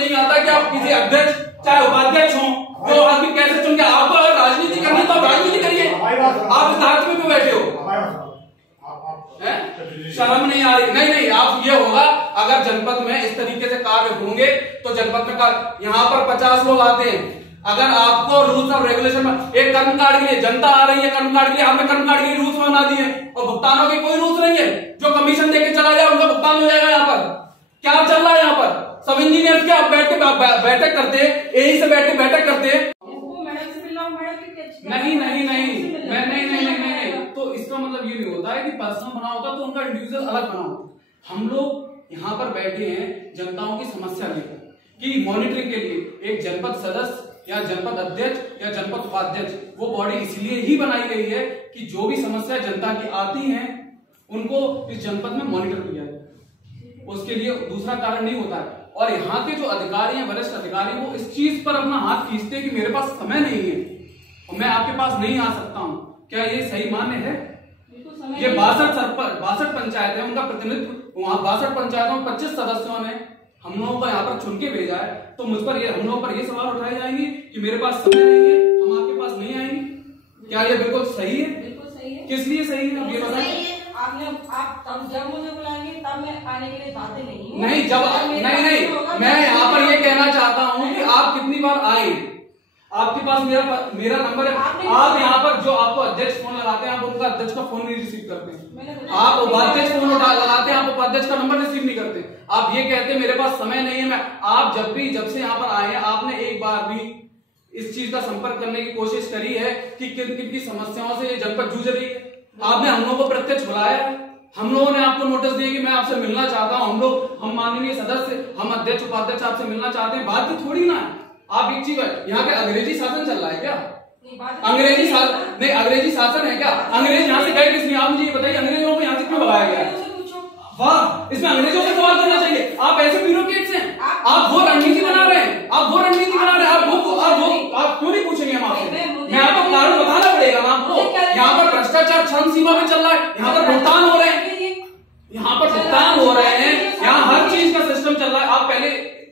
ये नहीं आता कि आप किसी अध्यक्ष चाहे उपाध्यक्ष हो जो आदमी कैसे चुन के आपको अगर राजनीति करनी तो राजनीति करिए। आप इस हाथ में क्यों बैठे हो? शर्म नहीं आ रही? नहीं, आप ये होगा अगर जनपद में इस तरीके से कार्य होंगे तो जनपद में यहाँ पर 50 लोग आते हैं। अगर आपको रूल्स ऑफ रेगुलेशन में एक कर्म कार्ड के लिए जनता आ रही है, कर्म कार्ड के लिए आपने कर्म कार्ड के लिए रूल्स बना दिए और भुगतानों के कोई रूल्स नहीं है। जो कमीशन देके चला जाए उनका भुगतान हो जाएगा। यहाँ पर क्या चल रहा है? यहाँ पर सब इंजीनियर के आप बैठ के बैठक करते हैं, यही से बैठ के बैठक करते हैं। नहीं, तो इसका मतलब ये नहीं होता है कि पर्सनल बना होता तो उनका इंडिविजुअल अलग बना होता। हम लोग यहाँ पर बैठे हैं जनताओं की समस्या लेकर कि मॉनिटरिंग के लिए एक जनपद सदस्य या जनपद अध्यक्ष या जनपद उपाध्यक्ष वो बॉडी इसलिए ही बनाई गई है कि जो भी समस्या जनता की आती हैं उनको इस जनपद में मॉनिटर किया जाए। उसके लिए दूसरा कारण नहीं होता है। और यहाँ के जो अधिकारी हैं, वरिष्ठ अधिकारी, वो इस चीज पर अपना हाथ खींचते हैं कि मेरे पास समय नहीं है और मैं आपके पास नहीं आ सकता हूँ। क्या ये सही मान्य है? ये 62 पंचायत है, उनका प्रतिनिधित्व वहां 62 पंचायतों में 25 सदस्यों ने हम लोगों को यहाँ पर चुन के भेजा है। तो मुझ पर हम लोगों पर ये सवाल उठाए जाएंगे कि मेरे पास समय नहीं है, हम आपके पास नहीं आएंगे। क्या ये बिल्कुल सही है? बिल्कुल सही है। किस लिए सही है? ये बताइए। आप तब जब मुझे बुलाएंगे तब मैं आने के लिए बातें नहीं मैं यहाँ पर ये कहना चाहता हूँ कि आप कितनी बार आए, आपके पास मेरा नंबर है। आप यहाँ पर जो आपको अध्यक्ष फोन लगाते हैं आप उनका अध्यक्ष का फोन नहीं रिसीव करते हैं। आप उपाध्यक्ष फोन लगाते हैं, आप उपाध्यक्ष का नंबर रिसीव नहीं करते। आप ये कहते हैं मेरे पास समय नहीं है। मैं आप जब से यहाँ पर आए हैं आपने एक बार भी इस चीज का संपर्क करने की कोशिश करी है कि किन किन की समस्याओं से ये जनपद जूझ रही है? आपने हम लोगों को प्रत्यक्ष बुलाया, हम लोगों ने आपको नोटिस दिया कि मैं आपसे मिलना चाहता हूँ। हम माननीय सदस्य, हम अध्यक्ष उपाध्यक्ष आपसे मिलना चाहते हैं। बात तो थोड़ी ना है। आप एक चीज है, यहाँ पे अंग्रेजी शासन चल रहा है क्या? अंग्रेजी शासन है क्या? अंग्रेज यहाँ से गए किस लिए? आप मुझे ये बताइए, अंग्रेजों को यहाँ से क्यों भगाया गया? वाह, इसमें अंग्रेजों से सवाल करना चाहिए। आप ऐसे ब्यूरोक्रेट्स हैं, आप वो रणनीति बना रहे हैं, आप क्यों नहीं पूछेंगे हम आपसे? मैं आपको कारण बताना पड़ेगा ना आपको। यहाँ पर भ्रष्टाचार क्षण सीमा में चल रहा है, यहाँ पर भुगतान हो रहे हैं, यहाँ हर चीज का सिस्टम चल रहा है। आप पहले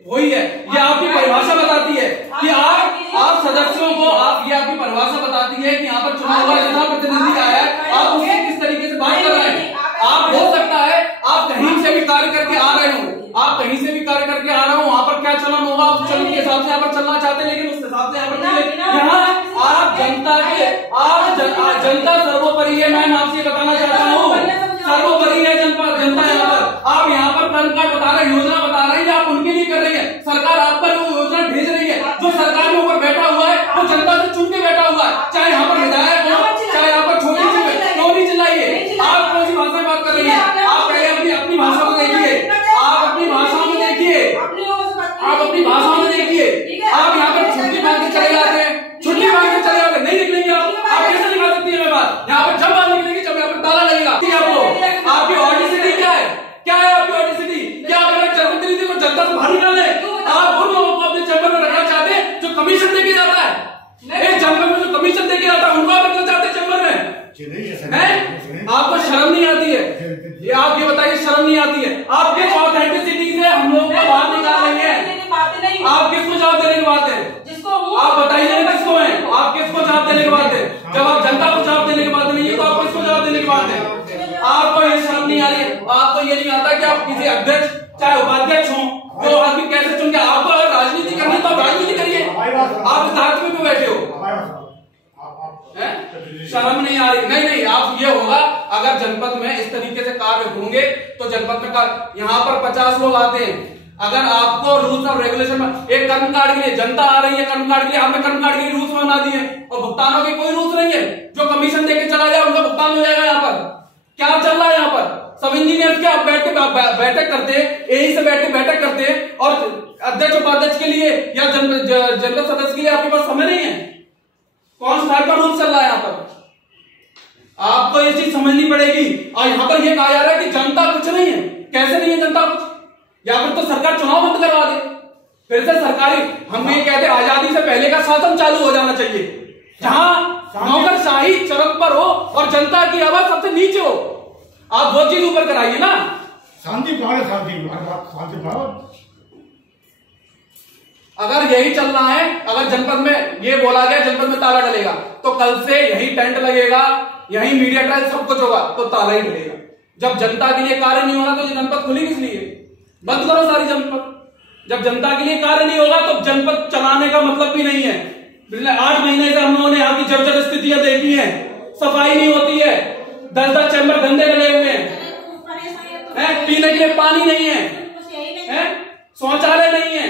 वही है, ये आपकी परिभाषा बताती है कि आप सदस्यों को ये आपकी परिभाषा बताती है कि यहाँ पर चुनाव हुआ, जनप्रतिनिधि आया है, आप उससे किस तरीके से बात कर रहे हैं। आप हो सकता है आप कहीं से भी कार्य करके आ रहे हो, वहां पर क्या चलन होगा आप चलन के हिसाब से यहाँ पर चलना चाहते हैं, लेकिन उस हिसाब से यहाँ पर यहाँ आप जनता सर्वोपरि है। मैं आपसे बताना चाहता हूँ सर्वोपरि है जनता। यहाँ पर आप यहाँ पर कर्म कार्ड बता रहे हैं, योजना बता रहे हैं, आप उनके लिए कर रही है। सरकार आप पर वो योजना भेज रही है, जो सरकार में ऊपर बैठा हुआ है वो जनता से चुन के बैठा हुआ है। चाहे यहाँ पर विधायक हो, चाहे यहाँ पर छोटी सी क्यों नहीं चिल्लाइए? आप कौन सी भाषा में बात कर रही है? आप पहले अपनी भाषा को देखिए, आप अपनी भाषा में देखिए, आप यहाँ पर छुट्टी मांग के चले जाते हैं, नहीं निकलेंगे आप कैसे निकाल सकती है बात? यहाँ पर जब बात निकलेगी जब यहाँ पर ताला लगेगा। आपको आपकी ऑडिसिटी क्या है? आपकी ऑडिसिटी क्या? अगर जनप्रतिनिधि को जनता से बाहर निकालने आप उन लोगों को अपने चैम्बर में रखना चाहते हैं जो कमीशन देके जाता है, एक चैम्बर में जो कमीशन देके जाता है उनको आप रखना चाहते हैं चैम्बर में? आपको शर्म नहीं आती है? ये आप ये बताइए, शर्म नहीं आती है? आप किस ऑथेंटिसिटी से हम लोगों को बाहर निकाल रही है? आप किसको जवाब देने की बात है? आप बताइए किसको है? आप किसको जवाब देने की बात है? जब आप जनता को जवाब देने की बात नहीं है तो आप किसको जवाब देने की बात है? आपको ये शर्म नहीं आ रही है? आपको ये नहीं आता कि आप किसी अध्यक्ष चाहे उपाध्यक्ष हो जो आदमी कैसे चुन के आपको अगर राजनीति करनी तो राजनीति करिए। आप इस हाथ में क्यों बैठे हो? शर्म नहीं आ रही? नहीं, आप ये होगा अगर जनपद में इस तरीके से कार्य होंगे तो जनपद में यहाँ पर 50 लोग आते हैं। अगर आपको रूल्स ऑफ रेगुलेशन में एक कर्म कार्ड के लिए जनता आ रही है, कर्म कार्ड के लिए आपने कर्म कार्ड के लिए रूल्स बना दिए और भुगतानों के कोई रूल्स नहीं है। जो कमीशन देके चला जाए उनका भुगतान हो जाएगा। यहाँ पर क्या चल रहा है? यहाँ पर सब इंजीनियर के आप बैठ के बैठक करते हैं, यही से बैठ के बैठक करते हैं और अध्यक्ष उपाध्यक्ष के लिए या जनपद सदस्य के लिए आपके पास समय नहीं है। कौन सा टाइप का रूल चल रहा है यहाँ पर? आपको ये चीज समझनी पड़ेगी। और यहाँ पर ये कहा जा रहा है कि जनता कुछ नहीं है। कैसे नहीं है जनता कुछ? या फिर तो सरकार चुनाव बंद करवा दे, फिर से सरकारी हम ये कहते आजादी से पहले का शासन चालू हो जाना चाहिए, जहां नौकरशाही चरम पर हो और जनता की आवाज सबसे नीचे हो। आप वो चीज ऊपर कराइए ना। शांति अगर यही चल रहा है, अगर जनपद में ये बोला गया जनपद में ताला डलेगा, तो कल से यही टेंट लगेगा, यही मीडिया ट्रायल सब कुछ होगा, तो ताला ही डलेगा। जब जनता के लिए कार्य नहीं होगा तो ये जनपद खुली किस लिए? बंद करो सारी जनपद। जब जनता के लिए कार्य नहीं होगा तो जनपद चलाने का मतलब भी नहीं है। पिछले 8 महीने से हम लोगों ने यहाँ की जर्जर स्थितियां देखी हैं, सफाई नहीं होती है, 10-10 चैम्बर गंदे लगे हुए हैं, पीने के लिए पानी नहीं है, शौचालय नहीं है।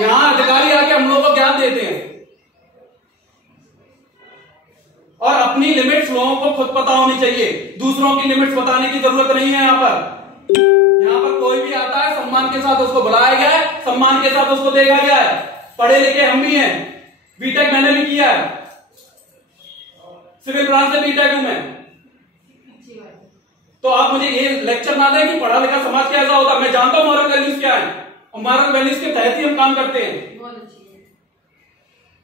यहाँ अधिकारी आके हम लोगों को ज्ञान देते हैं और अपनी लिमिट्स लोगों को खुद पता होनी चाहिए, दूसरों की लिमिट्स बताने की जरूरत नहीं है। यहाँ पर कोई भी आता है सम्मान के साथ उसको बुलाया गया है, सम्मान के साथ उसको देखा गया है। पढ़े लिखे हम भी हैं, बीटेक मैंने भी किया है, सिविल ब्रांच से बीटेक हूं मैं। तो आप मुझे ये लेक्चर ना दें कि पढ़ा लिखा समाज कैसा होता है। मैं जानता हूं मॉरल वैल्यूज क्या है और मॉरल वैल्यूज के तहत ही हम काम करते हैं।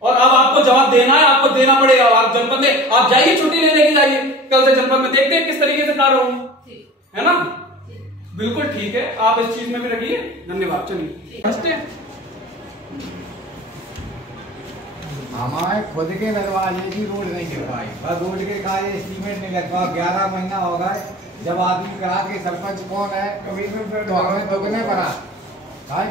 और अब आपको जवाब देना है, आपको देना पड़ेगा। आप जनपद में आप जाइए, छुट्टी ले लेके जाइए, कल से जनपद में देखते हैं किस तरीके से कार्य होंगे, है ना? बिल्कुल ठीक है, आप इस चीज में भी रखिए। धन्यवाद। चलिए हमारे खुद के दरवाजे की रोड नहीं गिर पाई, बस रोड के कार्य एस्टीमेट नहीं लग पाया। 11 महीना हो गए, जब आदमी कहा कि सरपंच कौन है, तो हमें दुगने बना हमारे